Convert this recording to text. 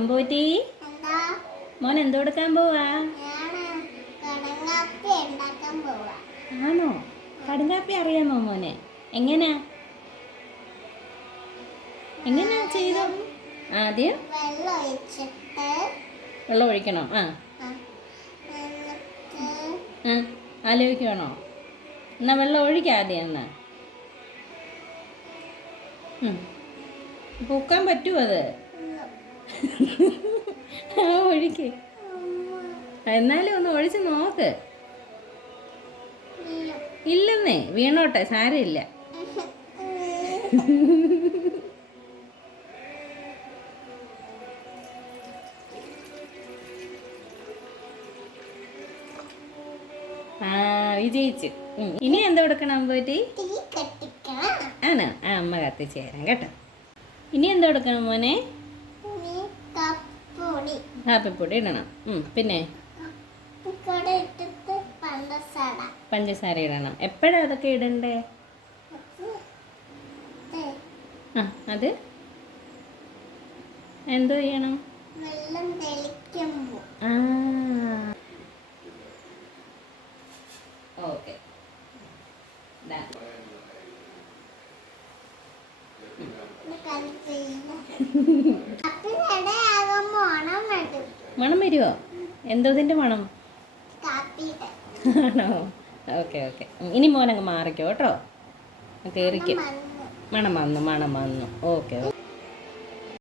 അമ്പോറ്റി മോൻ എന്തോ എടുക്കാൻ പോവാ? ആണോ? കടുങ്കാപ്പി അറിയാമോ മോനെ? എങ്ങനാ ചെയ്തോ? ആദ്യം വെള്ളം ഒഴിക്കണം. ആലോചിക്കണോ? എന്നാ വെള്ളം ഒഴിക്കാം ആദ്യം. എന്നാ പൂക്കാൻ പറ്റുമോ അത്? ഒഴിക്ക്. എന്നാലും ഒന്ന് ഒഴിച്ച് നോക്ക്. ഇല്ലെന്നേ, വീണോട്ടെ, സാരമില്ല. വിജയിച്ചു. ഇനി എന്താ കൊടുക്കണം അമ്പോറ്റി? ആണോ? അമ്മ കത്തിച്ച് തരാം കേട്ടോ. ഇനി എന്താ കൊടുക്കണം മോനെ? കാപ്പിപ്പൊടി ഇടണം. പിന്നെ പഞ്ചസാര ഇടണം. എപ്പോഴാ അതൊക്കെ ഇടണ്ടേ? അത് എന്തോ ചെയ്യണം? ഓക്കെ. മണം വരുമോ? എന്തോതിൻ്റെ മണം? ആണോ? ഓക്കെ. ഇനി മോനങ്ങ് മാറിക്കോ കേട്ടോ. കയറിക്കും. മണം വന്നു. ഓക്കെ.